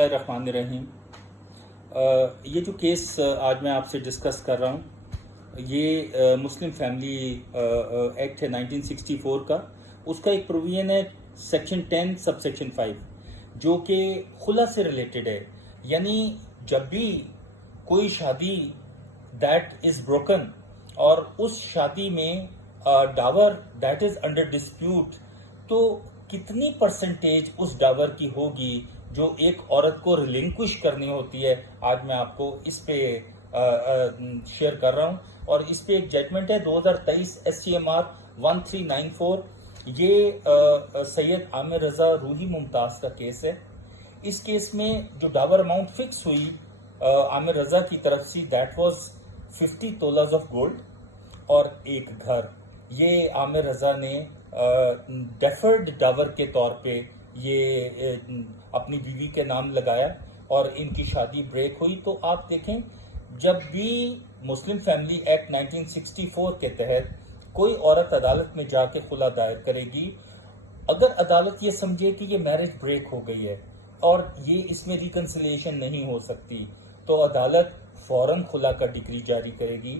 الرحمن الرحیم۔ یہ جو کیس آج میں آپ سے ڈسکس کر رہا ہوں، یہ مسلم فیملی ایکٹ ہے 1964 کا۔ اس کا ایک پروویژن ہے سیکشن 10 سب سیکشن 5، جو کہ خلا سے ریلیٹڈ ہے۔ یعنی جب بھی کوئی شادی دیٹ از بروکن اور اس شادی میں ڈاور دیٹ از انڈر ڈسپیوٹ، تو کتنی پرسنٹیج اس ڈاور کی ہوگی جو ایک عورت کو ریلنکوش کرنی ہوتی ہے، آج میں آپ کو اس پہ شیئر کر رہا ہوں۔ اور اس پہ ایک ججمنٹ ہے 2023 SCMR 1394۔ یہ سید عامر رضا روحی ممتاز کا کیس ہے۔ اس کیس میں جو ڈاور اماؤنٹ فکس ہوئی عامر رضا کی طرف سے، دیٹ واز 50 تولہs آف گولڈ اور ایک گھر۔ یہ عامر رضا نے ڈیفرڈ ڈاور کے طور پہ یہ اپنی بیوی کے نام لگایا اور ان کی شادی بریک ہوئی۔ تو آپ دیکھیں، جب بھی مسلم فیملی ایکٹ 1964 کے تحت کوئی عورت عدالت میں جا کے خلا دائر کرے گی، اگر عدالت یہ سمجھے کہ یہ میرج بریک ہو گئی ہے اور یہ اس میں ریکنسیلیشن نہیں ہو سکتی، تو عدالت فوراً خلا کا ڈگری جاری کرے گی۔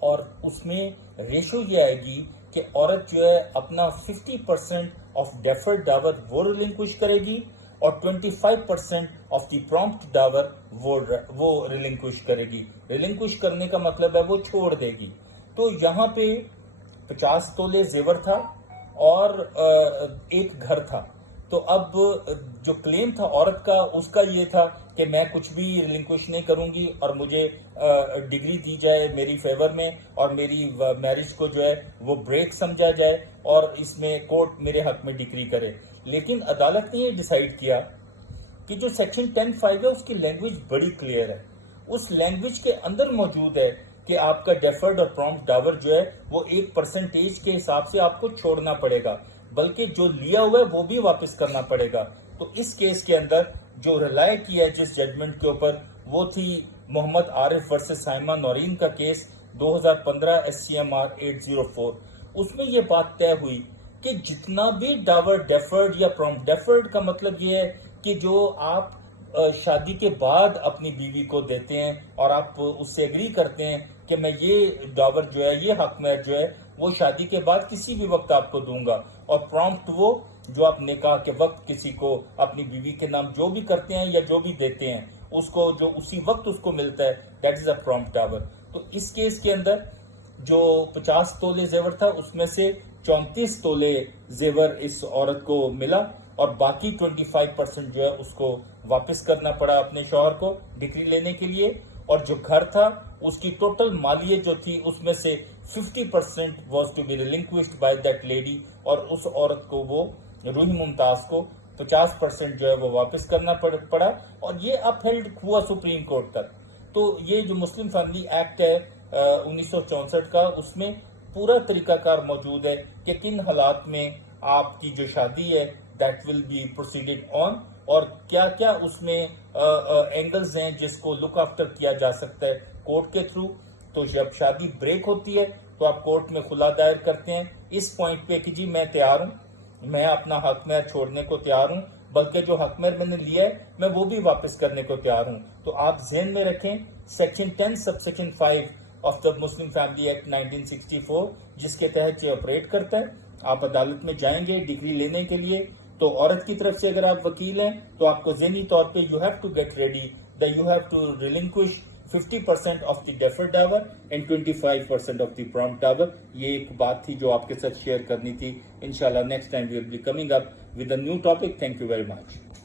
اور اس میں ریشو یہ آئے گی کہ عورت جو ہے اپنا 50% آف ڈیفرڈ ڈاور وہ ریلنکوش کرے گی اور 25% آف دی پرومپٹ ڈاور وہ ریلنکوش کرے گی۔ ریلنکوش کرنے کا مطلب ہے وہ چھوڑ دے گی۔ تو یہاں پہ 50 تولے زیور تھا اور ایک گھر تھا۔ تو اب جو کلیم تھا عورت کا، اس کا یہ تھا کہ میں کچھ بھی ریلنکوش نہیں کروں گی اور مجھے ڈگری دی جائے میری فیور میں، اور میری میرج کو جو ہے وہ بریک سمجھا جائے اور اس میں کورٹ میرے حق میں ڈگری کرے۔ لیکن عدالت نے یہ ڈیسائیڈ کیا کہ جو سیکشن 10(5) ہے، اس کی لینگویج بڑی کلیئر ہے۔ اس لینگویج کے اندر موجود ہے کہ آپ کا ڈیفرڈ اور پرومپٹ ڈاور جو ہے وہ ایک پرسنٹیج کے حساب سے آپ کو چھوڑنا پڑے گا، بلکہ جو لیا ہوا ہے وہ بھی واپس کرنا پڑے گا۔ تو اس کیس کے اندر جو ریلائے کیا ہے جس ججمنٹ کے اوپر، وہ تھی محمد عارف ورسز سائمہ نورین کا کیس 2015 SCMR 804۔ اس میں یہ بات طے ہوئی کہ جتنا بھی ڈاور ڈیفرڈ یا پرومپٹ ڈیفرڈ کا مطلب یہ ہے کہ جو آپ شادی کے بعد اپنی بیوی کو دیتے ہیں اور آپ اس سے اگری کرتے ہیں کہ میں یہ ڈاور جو ہے، یہ حق مہر جو ہے وہ شادی کے بعد کسی بھی وقت آپ کو دوں گا، اور پرومپٹ وہ جو آپ نکاح کے وقت کسی کو اپنی بیوی کے نام جو بھی کرتے ہیں یا جو بھی دیتے ہیں، اس کو جو اسی وقت اس کو ملتا ہے، دیٹ از اے پرومپٹ ڈاور۔ تو اس کیس کے اندر جو 50 تولے زیور تھا، اس میں سے 34 تولے زیور اس عورت کو ملا اور باقی 25% جو ہے اس کو واپس کرنا پڑا اپنے شوہر کو ڈگری لینے کے لیے۔ اور جو گھر تھا، اس کی ٹوٹل مالیت جو تھی، اس میں سے 50% was to be relinquished by that lady, اور اس عورت کو، وہ روحی ممتاز کو 50% جو ہے وہ واپس کرنا پڑا، اور یہ اپ ہیلڈ ہوا سپریم کورٹ تک۔ تو یہ جو مسلم فیملی ایکٹ ہے 1964 کا، اس میں پورا طریقہ کار موجود ہے کہ کن حالات میں آپ کی جو شادی ہے دیٹ ول بی پروسیڈڈ آن، اور کیا کیا اس میں اینگلز ہیں جس کو لک آفٹر کیا جا سکتا ہے کورٹ کے تھرو۔ تو جب شادی بریک ہوتی ہے تو آپ کورٹ میں خلا دائر کرتے ہیں اس پوائنٹ پہ کہ جی میں تیار ہوں، میں اپنا حق مہر چھوڑنے کو تیار ہوں، بلکہ جو حق مہر میں نے لیا ہے میں وہ بھی واپس کرنے کو تیار ہوں۔ تو آپ ذہن میں رکھیں section 10 sub section 5 of the Muslim family act 1964 جس کے تحت یہ آپریٹ کرتا ہے۔ آپ عدالت میں جائیں گے ڈگری لینے کے لیے، تو عورت کی طرف سے اگر آپ وکیل ہیں تو آپ کو ذہنی طور پہ you have to get ready that you have to relinquish 50% of the deferred dower and 25% of the prompt dower۔ یہ ایک بات تھی جو آپ کے ساتھ شیئر کرنی تھی۔ انشاءاللہ next time we will be coming up with a new topic۔ Thank you very much۔